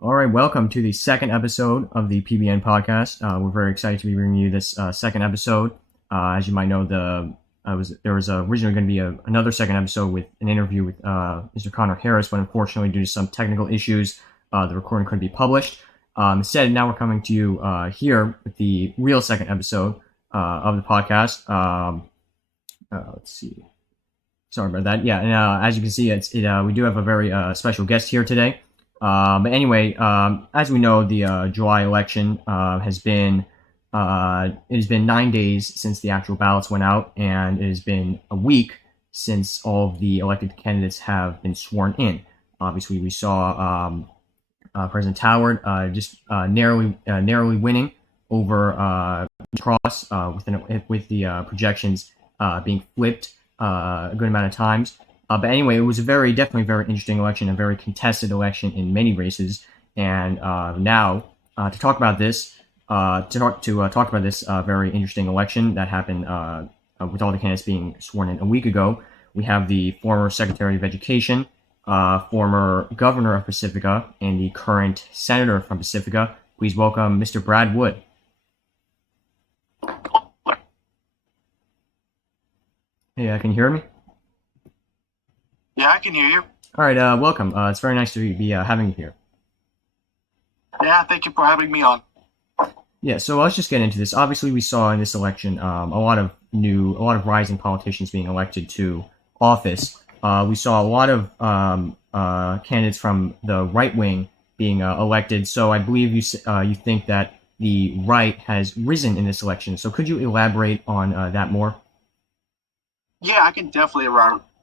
All right, welcome to the second episode of the Pbn Podcast. We're very excited to be bringing you this second episode. As you might know, there was originally going to be another second episode with an interview with Mr. Connor Harris, but unfortunately, due to some technical issues, the recording couldn't be published. Instead, now we're coming to you here with the real second episode of the podcast. Let's see. Sorry about that. Yeah, and as you can see, we do have a very special guest here today. But anyway, as we know, the July election it has been 9 days since the actual ballots went out, and it has been a week since all of the elected candidates have been sworn in. Obviously, we saw President Howard just narrowly winning over Cross with the projections being flipped a good amount of times. But anyway, it was definitely a very interesting election, a very contested election in many races. And now, to talk about this, very interesting election that happened with all the candidates being sworn in a week ago, we have the former Secretary of Education, former Governor of Pacifica, and the current Senator from Pacifica. Please welcome Mr. Brad Wood. Hey, can you hear me? Yeah, I can hear you. All right, welcome. It's very nice to be having you here. Yeah, thank you for having me on. Yeah, so let's just get into this. Obviously, we saw in this election a lot of rising politicians being elected to office. We saw a lot of candidates from the right wing being elected. So I believe you think that the right has risen in this election. So could you elaborate on that more? Yeah, I can definitely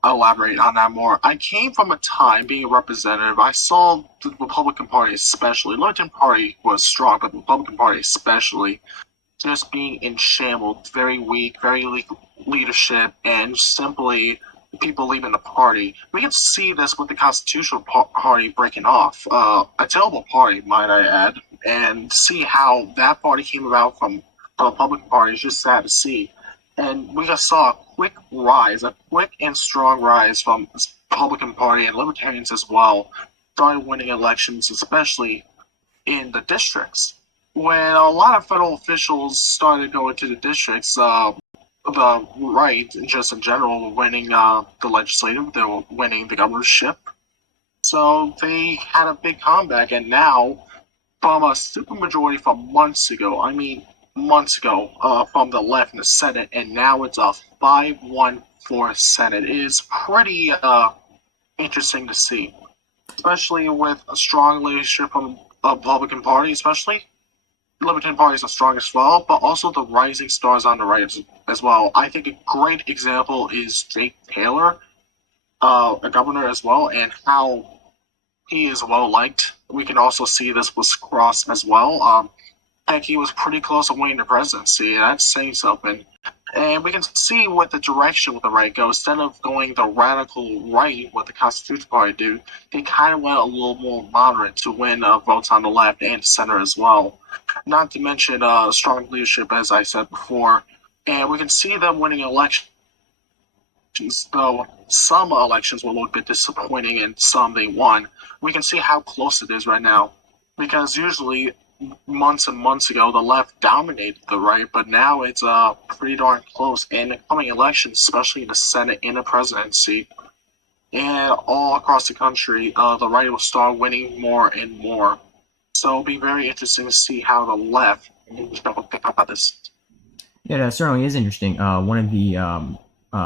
elaborate on that more. I came from a time being a representative. I saw the Republican Party especially. The Libertarian Party was strong, but the Republican Party especially just being in shambles, very weak, very weak leadership, and simply people leaving the party. We can see this with the Constitutional Party breaking off. A terrible party, might I add, and see how that party came about from the Republican Party is just sad to see. And we just saw a quick and strong rise from the Republican Party and Libertarians as well, started winning elections, especially in the districts. When a lot of federal officials started going to the districts, the right, just in general, were winning the legislative, they were winning the governorship. So they had a big comeback, and now, from a supermajority from months ago, from the left in the Senate, and now it's a 5-1-4 Senate. It is pretty interesting to see, especially with a strong leadership from the Republican Party, especially. The Libertarian Party is the strongest as well, but also the rising stars on the right as well. I think a great example is Jake Taylor, a governor as well, and how he is well liked. We can also see this with Cross as well. Heck, he was pretty close to winning the presidency. That's saying something. And we can see what the direction with the right goes. Instead of going the radical right, what the Constitutional Party do, they kind of went a little more moderate to win votes on the left and the center as well. Not to mention strong leadership, as I said before. And we can see them winning elections, though some elections were a little bit disappointing and some they won. We can see how close it is right now. Because usually, months and months ago, the left dominated the right, but now it's pretty darn close. And the coming elections, especially in the Senate and the presidency, and all across the country, the right will start winning more and more. So it'll be very interesting to see how the left will pick up on this. Yeah, that certainly is interesting. One of the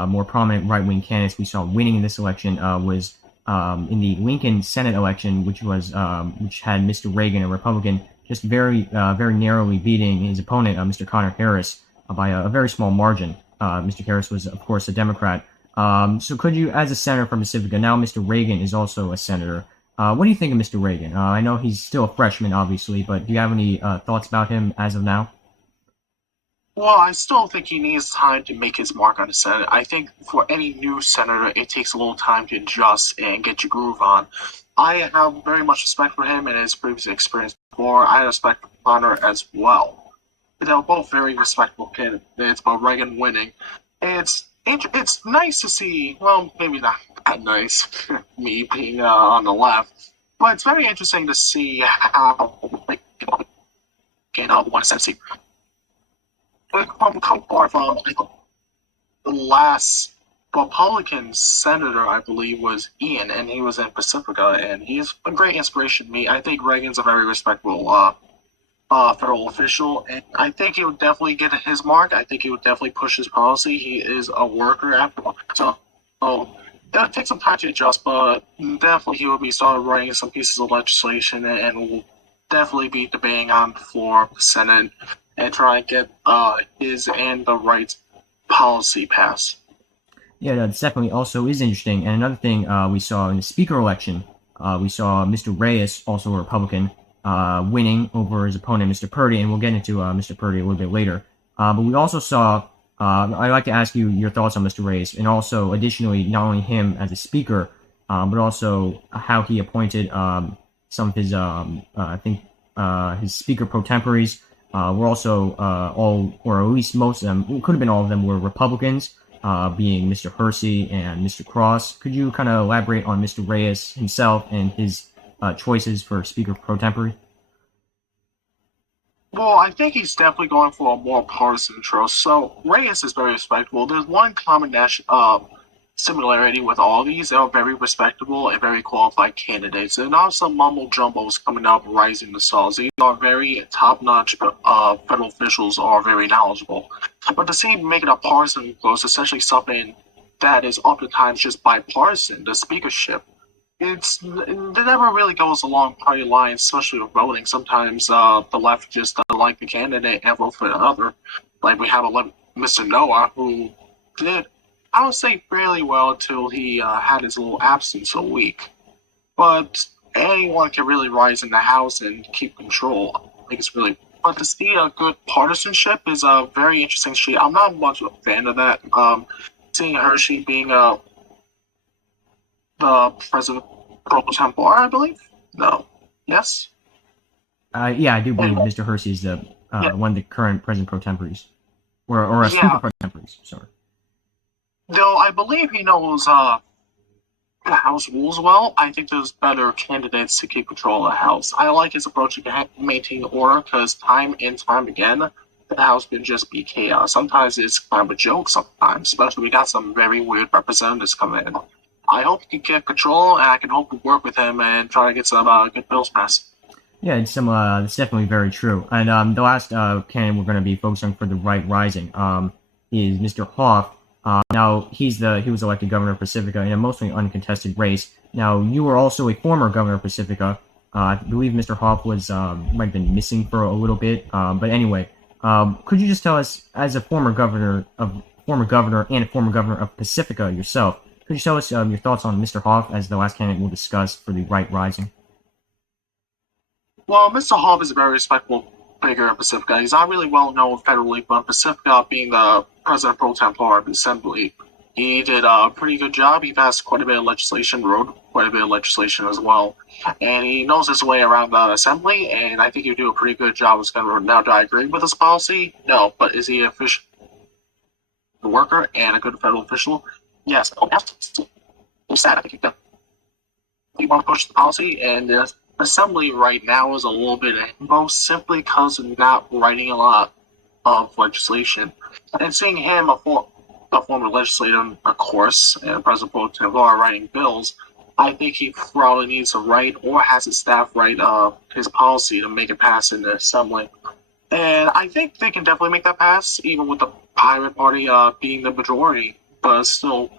more prominent right-wing candidates we saw winning in this election was in the Lincoln Senate election, which had Mr. Reagan, a Republican, just very narrowly beating his opponent, Mr. Connor Harris, by a very small margin. Mr. Harris was, of course, a Democrat. So could you, as a senator from Pacifica, now Mr. Reagan is also a senator. What do you think of Mr. Reagan? I know he's still a freshman, obviously, but do you have any thoughts about him as of now? Well, I still think he needs time to make his mark on the Senate. I think for any new senator, it takes a little time to adjust and get your groove on. I have very much respect for him and his previous experience before. I respect Connor as well. They're both very respectable candidates, but Reagan winning. It's nice to see, well, maybe not that nice, me being on the left, But it's very interesting to see how one sense come far from the last Republican senator, I believe, was Ian, and he was in Pacifica, and he's a great inspiration to me. I think Reagan's a very respectable federal official, and I think he would definitely get his mark. I think he would definitely push his policy. He is a worker after all. So it'll take some time to adjust, but definitely he will be started writing some pieces of legislation and will definitely be debating on the floor of the Senate and try to get his and the right policy passed. Yeah, that definitely also is interesting. And another thing we saw in the speaker election, we saw Mr. Reyes, also a Republican, winning over his opponent, Mr. Purdy, and we'll get into Mr. Purdy a little bit later. But we also saw, I'd like to ask you your thoughts on Mr. Reyes, and also additionally, not only him as a speaker, but also how he appointed some of his, I think, his speaker pro temporaries were also all, or at least most of them, it could have been all of them, were Republicans, being Mr. Hersey and Mr. Cross. Could you kind of elaborate on Mr. Reyes himself and his choices for speaker pro tempore? Well, I think he's definitely going for a more partisan choice. So Reyes is very respectable. There's one common similarity with all these. They're very respectable and very qualified candidates. And also mumble jumbos coming up rising the stars. These are very top-notch federal officials are very knowledgeable. But to see make it a partisan close, especially something that is oftentimes just bipartisan, the speakership, it never really goes along party lines, especially with voting. Sometimes the left just doesn't like the candidate and vote for the other. Like we have Mr. Noah, who did, I would say, fairly well until he had his little absence a week. But anyone can really rise in the House and keep control. I think it's really. But to see a good partisanship is a very interesting sheet. I'm not much of a fan of that. Seeing Hershey being the president pro tempore, I believe. No. Yes. Yeah, I do believe Mr. Hersey is the one of the current president pro temporaries, or a speaker pro temporaries. Sorry. Though I believe he knows the House rules well, I think there's better candidates to keep control of the House. I like his approach to maintain order because time and time again, the House can just be chaos. Sometimes it's kind of a joke sometimes, especially we got some very weird representatives coming in. I hope he can get control, and I can hope to work with him and try to get some good bills passed. Yeah, it's definitely very true. And the last candidate we're going to be focusing on for the right rising is Mr. Hoff. Now, he was elected governor of Pacifica in a mostly uncontested race. Now, you were also a former governor of Pacifica. I believe Mr. Hoff might have been missing for a little bit. But anyway, could you just tell us, as a former governor and a former governor of Pacifica yourself, could you tell us your thoughts on Mr. Hoff as the last candidate we'll discuss for the right rising? Well, Mr. Hoff is a very respectable figure of Pacifica. He's not really well known federally, but Pacifica, being the president pro tempore of the Assembly, he did a pretty good job. He passed quite a bit of legislation, wrote quite a bit of legislation as well, and he knows his way around the Assembly, and I think he'll do a pretty good job as governor. Now, do I agree with his policy? No, but is he a worker and a good federal official? Yes. Sad. I think he want to push the policy, and the Assembly right now is a little bit in limbo simply because of not writing a lot of legislation. And seeing him, a former legislator, of course, and President pro tempore writing bills, I think he probably needs to write or has his staff write his policy to make it pass in the Assembly. And I think they can definitely make that pass, even with the Pirate Party being the majority. But still,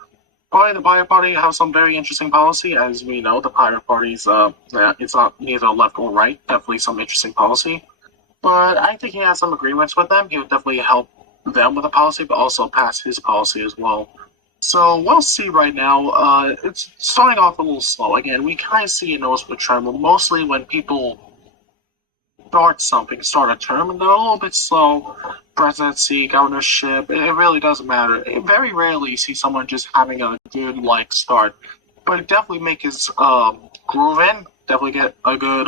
probably the Pirate Party have some very interesting policy. As we know, the Pirate Party's it's not neither left or right. Definitely some interesting policy. But I think he has some agreements with them. He would definitely help them with the policy, but also pass his policy as well. So we'll see right now. It's starting off a little slow. Again, we kind of see a noticeable trend, but mostly when people start a term, and they're a little bit slow. Presidency, governorship, it really doesn't matter. Very rarely you see someone just having a good start, but definitely make his groove in. Definitely get a good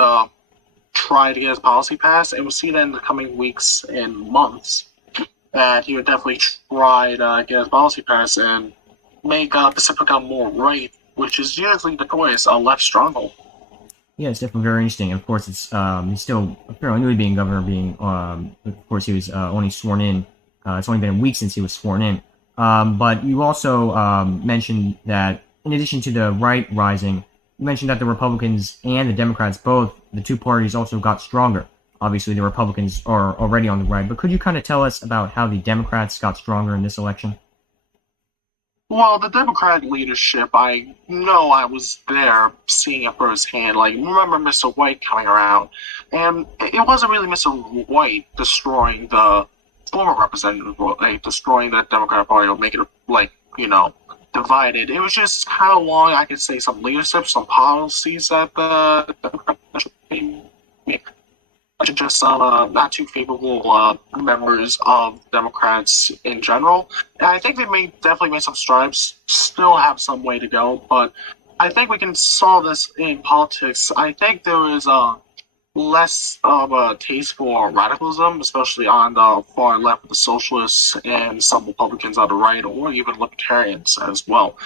try to get his policy passed, and we'll see that in the coming weeks and months that he would definitely try to get his policy passed and make Pacifica more right, which is usually the choice, a left stronghold. Yeah, it's definitely very interesting. Of course, he's still fairly new to being governor. Of course, he was only sworn in. It's only been a week since he was sworn in. But you also mentioned that in addition to the right rising, you mentioned that the Republicans and the Democrats, both the two parties, also got stronger. Obviously, the Republicans are already on the right, but could you kind of tell us about how the Democrats got stronger in this election? Well, the Democratic leadership, I know I was there seeing it firsthand. Like, remember Mr. White coming around, and it wasn't really Mr. White destroying the former representative, like destroying the Democratic Party or making it like divided. It was just kind of long. I could say some leadership, some policies that the Democrats make just some not too favorable members of Democrats in general. And I think they definitely made some strides. Still have some way to go, but I think we can solve this in politics. I think there is less of a taste for radicalism, especially on the far left with the socialists and some Republicans on the right, or even libertarians as well.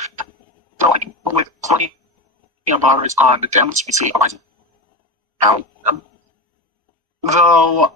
So, like with plenty of moderates on the Dems, we see a rising out. Though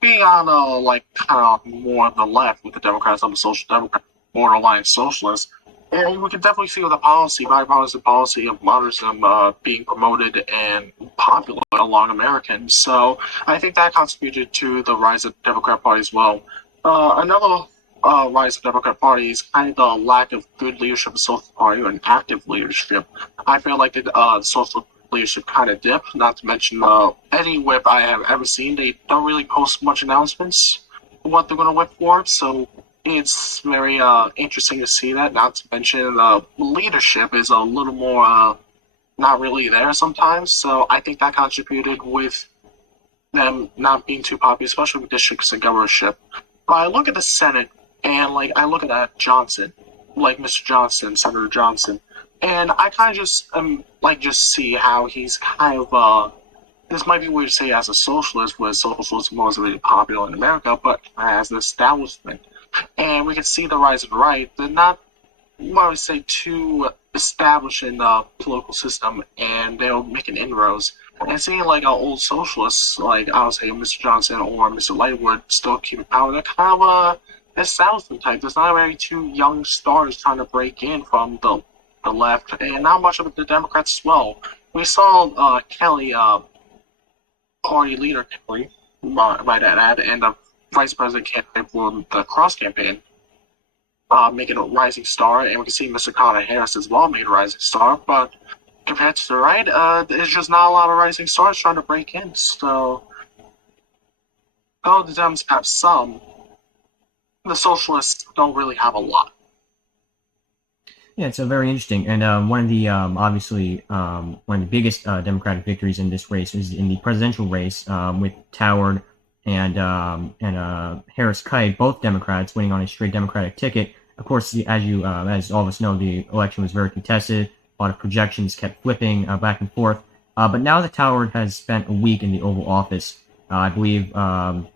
being on like kind of more on the left with the Democrats on the social democrat borderline socialists, and we can definitely see with the policy, bipartisan policy of modernism being promoted and popular along Americans. So I think that contributed to the rise of the Democrat Party as well. Another rise of the Democrat Party is kind of the lack of good leadership of the Social Party or an active leadership. I feel like the social leadership kind of dip. Not to mention any whip I have ever seen, they don't really post much announcements what they're going to whip for. So it's very interesting to see that. Not to mention leadership is a little more not really there sometimes. So I think that contributed with them not being too popular, especially with districts and governorship. But I look at the Senate and like I look at Johnson, like Mr. Johnson, Senator Johnson, and I kind of just just see how he's kind of this might be weird to say as a socialist, where socialism wasn't really popular in America, but as an establishment, and we can see the rise of the right. They're not, what would say, too established in the political system, and they're making inroads. And seeing like our old socialists, like I would say Mr. Johnson or Mr. Lightwood, still keeping power, they're kind of establishment type. There's not very two young stars trying to break in from the left, and not much of the Democrats as well. We saw Kelly, party leader Kelly, by that ad, and the vice president candidate for the cross campaign, making a rising star, and we can see Mr. Connor Harris as well making a rising star. But compared to the right, there's just not a lot of rising stars trying to break in. So, though the Dems have some, the socialists don't really have a lot. Yeah, it's very interesting, and one of the obviously one of the biggest Democratic victories in this race is in the presidential race with Toward and Harris Kite, both Democrats winning on a straight Democratic ticket. Of course, as all of us know, the election was very contested. A lot of projections kept flipping back and forth. But now that Toward has spent a week in the Oval Office, I believe a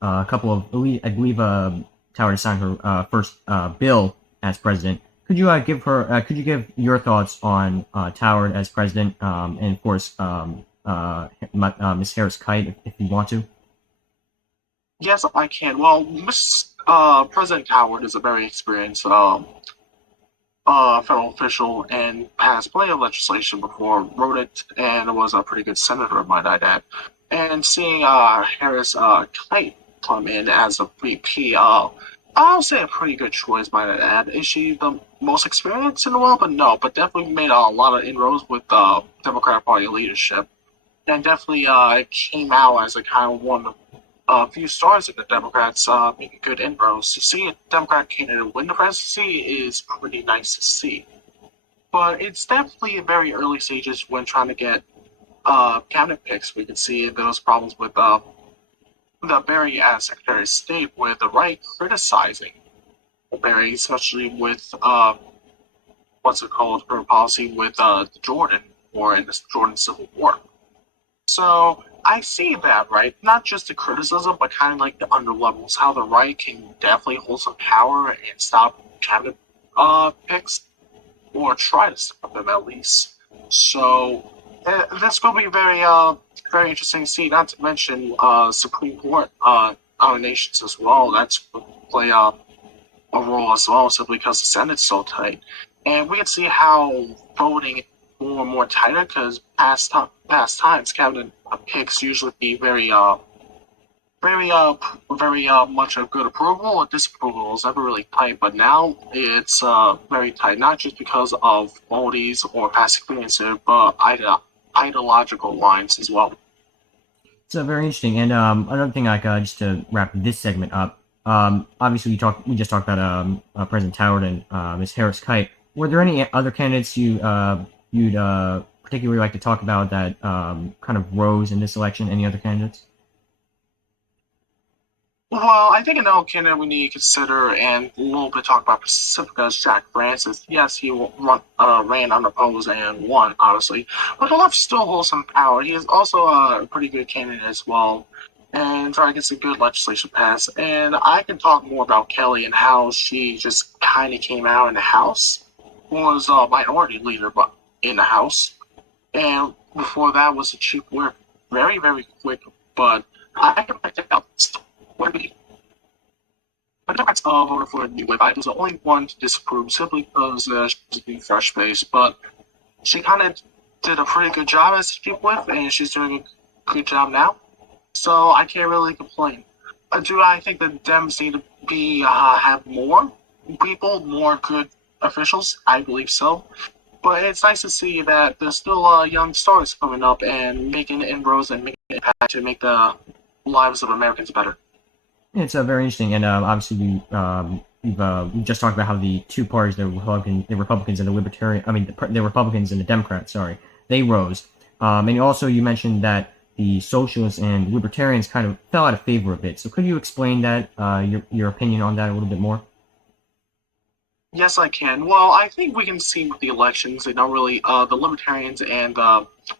couple of I believe Toward signed her first bill as president. Could you Could you give your thoughts on Toward as president, and of course Ms. Harris Kite, if you want to? Yes, I can. Well, President Howard is a very experienced federal official and has plenty of legislation before, wrote it, and was a pretty good senator, might I add. And seeing Harris Kite come in as a VP, I'll say a pretty good choice, might I add. Is she the most experienced in the world? But no, but definitely made a lot of inroads with the Democratic Party leadership, and definitely came out as a kind of one of a few stars in the Democrats making good inroads. To see a Democrat candidate win the presidency is pretty nice to see. But it's definitely in very early stages when trying to get cabinet picks. We can see those problems with the Barry as Secretary of State, with the right criticizing Barry, especially with what's it called, her policy with Jordan, or in the Jordan Civil War. So I see that, right? Not just the criticism, but kind of like the underlevels, how the right can definitely hold some power and stop cabinet picks, or try to stop them at least. So This will be very interesting to see. Not to mention Supreme Court nominations as well. That's play a role as well, simply because the Senate's so tight. And we can see how voting is more and more tighter because past times, cabinet picks usually be very much a good approval or disapproval. It's never really tight, but now it's very tight, not just because of qualities or past experiences, but ideological lines as well. It's very interesting. And another thing, like just to wrap this segment up, obviously we just talked about President Howard and Ms. Harris Kite. Were there any other candidates you'd particularly like to talk about that kind of rose in this election? Any other candidates? Well, I think another candidate we need to consider and a little bit talk about Pacifica is Jack Francis. Yes, he ran unopposed and won, honestly, but the left still holds some power. He is also a pretty good candidate as well, and try to get some good legislation passed. And I can talk more about Kelly and how she just kind of came out in the House, was a minority leader but in the House, and before that was a chief whip, very very quick, but I can pick it up. But Democrats voted for a new whip. I was the only one to disapprove simply because she's being fresh faced, but she kind of did a pretty good job as a chief whip, and she's doing a good job now. So I can't really complain. Do I think that Dems need to be have more people, more good officials? I believe so. But it's nice to see that there's still young stars coming up and making inroads and making an impact to make the lives of Americans better. It's very interesting, and obviously we've just talked about how the two parties, the Republicans and the Libertarian, the Republicans and the Democrats, sorry, they rose. And also you mentioned that the Socialists and Libertarians kind of fell out of favor a bit. So could you explain that, your opinion on that a little bit more? Yes, I can. Well, I think we can see with the elections, they don't really, the Libertarians and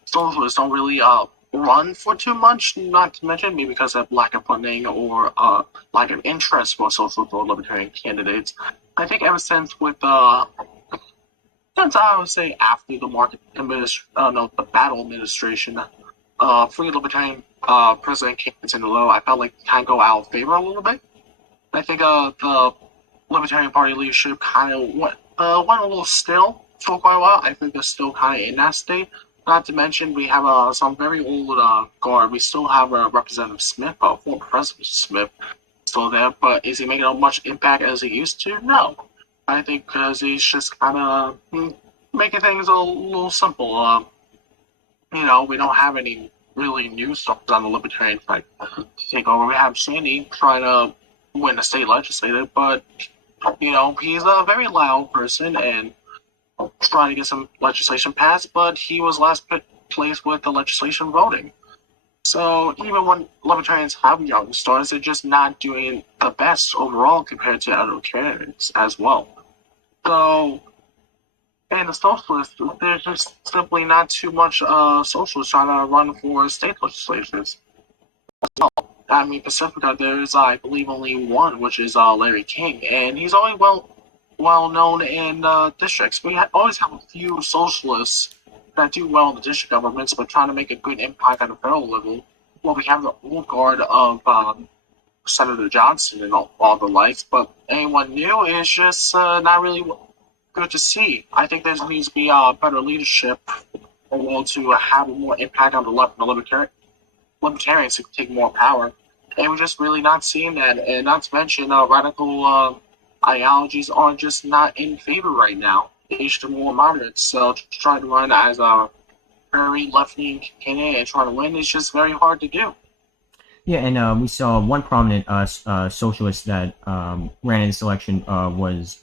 Socialists don't really run for too much, not to mention maybe because of lack of funding or lack of interest for social or libertarian candidates. I think ever since since I would say after the the battle administration, free libertarian president candidates in the low, I felt like kind of go out of favor a little bit. I think the Libertarian Party leadership kind of went a little still for quite a while. I think they're still kind of in that state. Not to mention, we have some very old guard. We still have Representative Smith, former President Smith, still there. But is he making as much impact as he used to? No. I think because he's just kind of making things a little simple. We don't have any really new stuff on the Libertarian fight to take over. We have Shandy trying to win the state legislature, but he's a very loud person and trying to get some legislation passed, but he was last place with the legislation voting. So even when Libertarians have young stars, they're just not doing the best overall compared to other candidates as well. So, and the Socialists, there's just simply not too much socialists trying to run for state legislatures. Pacifica, there's, I believe, only one, which is Larry King, and he's only well known in districts. We always have a few socialists that do well in the district governments, but trying to make a good impact at the federal level. Well, we have the old guard of Senator Johnson and all the likes, but anyone new is just not really good to see. I think there needs to be better leadership to have more impact on the left and the libertarians to take more power. And we're just really not seeing that. And not to mention, radical ideologies are just not in favor right now. They should be more moderate. So trying to run as a very left-leaning candidate and trying to win is just very hard to do. Yeah, and we saw one prominent socialist that ran in this election was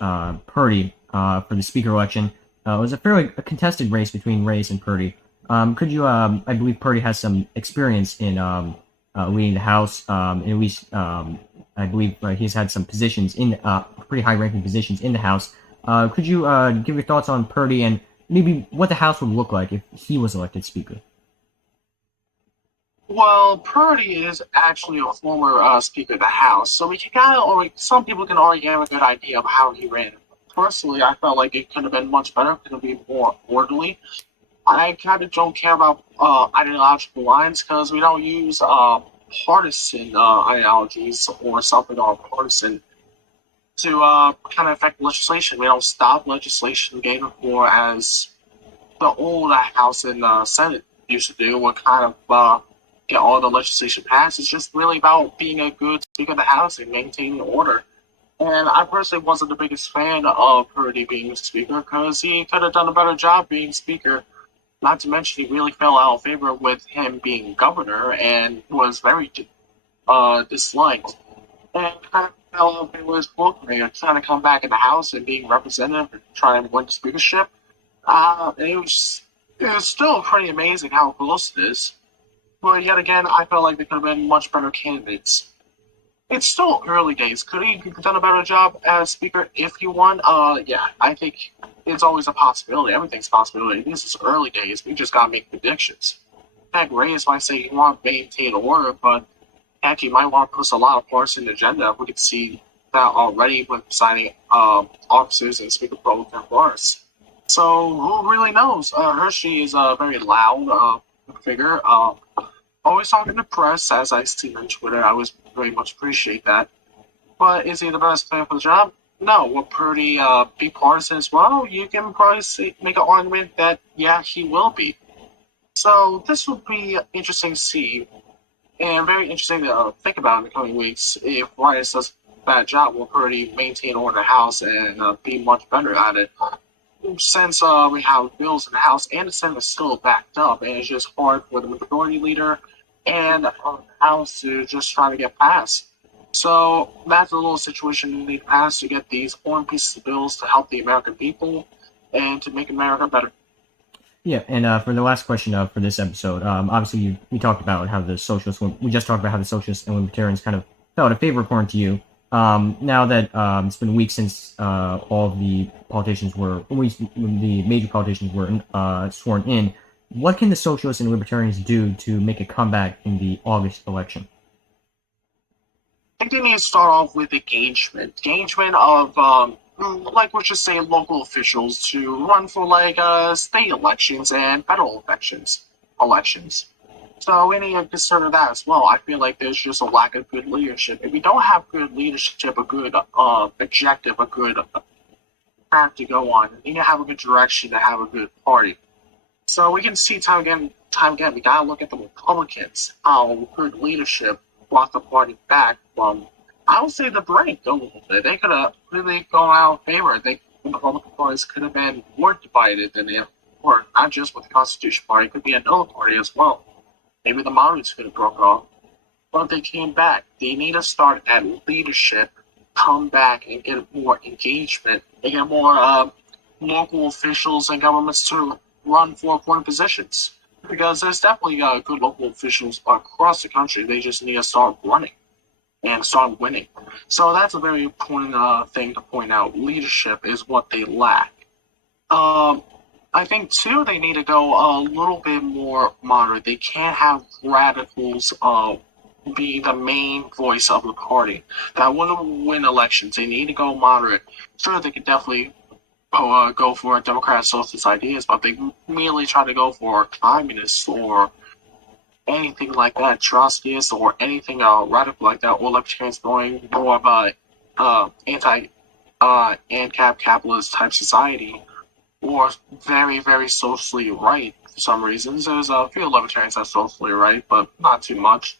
Purdy for the speaker election. It was a fairly contested race between Reyes and Purdy. Could you, I believe Purdy has some experience in leading the House, at least I believe he's had some positions in pretty high-ranking positions in the House. Could you give your thoughts on Purdy and maybe what the House would look like if he was elected Speaker? Well, Purdy is actually a former Speaker of the House, so we can some people can already have a good idea of how he ran. Personally, I felt like it could have been much better, could have been more orderly. I kind of don't care about ideological lines because we don't use partisan ideologies or something or partisan to kind of affect legislation. We don't stop legislation getting before as the old House and Senate used to do. Would kind of get all the legislation passed. It's just really about being a good Speaker of the House and maintaining order. And I personally wasn't the biggest fan of Purdy being Speaker because he could have done a better job being Speaker. Not to mention, he really fell out of favor with him being governor and was very disliked. And kind of fell out of favor with his book mayor trying to come back in the House and being representative and trying to win the speakership. And it was still pretty amazing how close it is. But yet again, I felt like they could have been much better candidates. It's still early days. Could he have done a better job as speaker if he won? Yeah, I think it's always a possibility. Everything's a possibility. This is early days. We just gotta make predictions. Heck, Reyes might say he want to maintain order, but heck, he might want to push a lot of partisan agenda. We could see that already with signing officers and Speaker Pro Tem bars. So who really knows? Hershey is a very loud figure. Always talking to the press, as I see on Twitter. I always very much appreciate that. But is he the best man for the job? No. Will Purdy be partisan as well? You can probably make an argument that, yeah, he will be. So this will be interesting to see, and very interesting to think about in the coming weeks. If Rice does a bad job, will Purdy maintain order in the House and be much better at it? Since we have bills in the House and the Senate is still backed up, and it's just hard for the majority leader and the House to just try to get passed. So that's a little situation we need to pass to get these important pieces of bills to help the American people and to make America better. Yeah, and for the last question for this episode, obviously we talked about how the socialists, we just talked about how the socialists and libertarians kind of fell out of favor according to you. Now that it's been weeks since all of the politicians were, the major politicians were sworn in, what can the socialists and libertarians do to make a comeback in the August election? I think they need to start off with engagement. Engagement of, like, let's just say local officials to run for, like, state elections and federal elections. So we need to consider that as well. I feel like there's just a lack of good leadership. If we don't have good leadership, a good objective, a good path to go on, we need to have a good direction to have a good party. So we can see time again, we gotta look at the Republicans, how good leadership brought the party back from, I would say, the brink a little bit. They could have really gone out of favor. The Republican parties could have been more divided than they were, not just with the Constitution Party, it could be another party as well. Maybe the moderates could have broke off, but they came back. They need to start at leadership, come back and get more engagement, and get more local officials and governments to run for important positions. Because there's definitely good local officials across the country. They just need to start running and start winning. So that's a very important thing to point out. Leadership is what they lack. I think, too, they need to go a little bit more moderate. They can't have radicals be the main voice of the party. That wouldn't win elections. They need to go moderate. Sure, they could definitely go for Democrat socialist ideas, but they merely try to go for communists or anything like that, Trotskyists or anything radical like that, or libertarians going more of a ANCAP capitalist type society, or very, very socially right for some reasons. There's a few libertarians that are socially right, but not too much.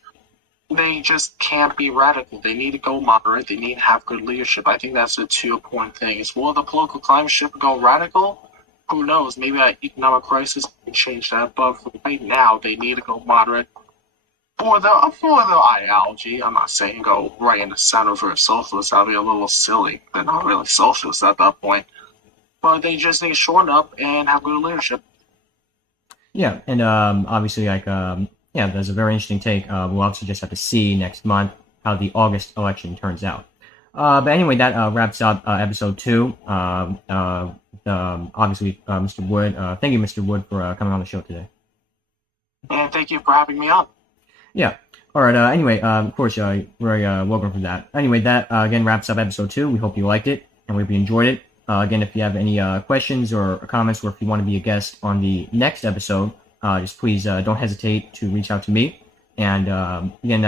They just can't be radical. They need to go moderate. They need to have good leadership. I think that's the 2 important things. Will the political climate shift go radical? Who knows? Maybe an economic crisis can change that. But for right now, they need to go moderate. For the ideology, I'm not saying go right in the center for a socialist. That'd be a little silly. They're not really socialists at that point. But they just need to shorten up and have good leadership. Yeah, and obviously, like, yeah, that's a very interesting take. We'll obviously just have to see next month how the August election turns out. But anyway, that wraps up episode 2. Obviously, Mr. Wood, thank you, Mr. Wood, for coming on the show today. And thank you for having me on. Yeah. All right. Anyway, of course, you're welcome for that. Anyway, that again wraps up episode 2. We hope you liked it and we hope you enjoyed it. Again, if you have any questions or comments, or if you want to be a guest on the next episode, just please don't hesitate to reach out to me. And again,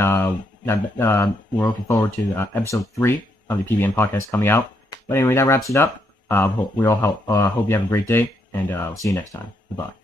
we're looking forward to episode 3 of the PBN podcast coming out. But anyway, that wraps it up. We all hope you have a great day, and we'll see you next time. Goodbye.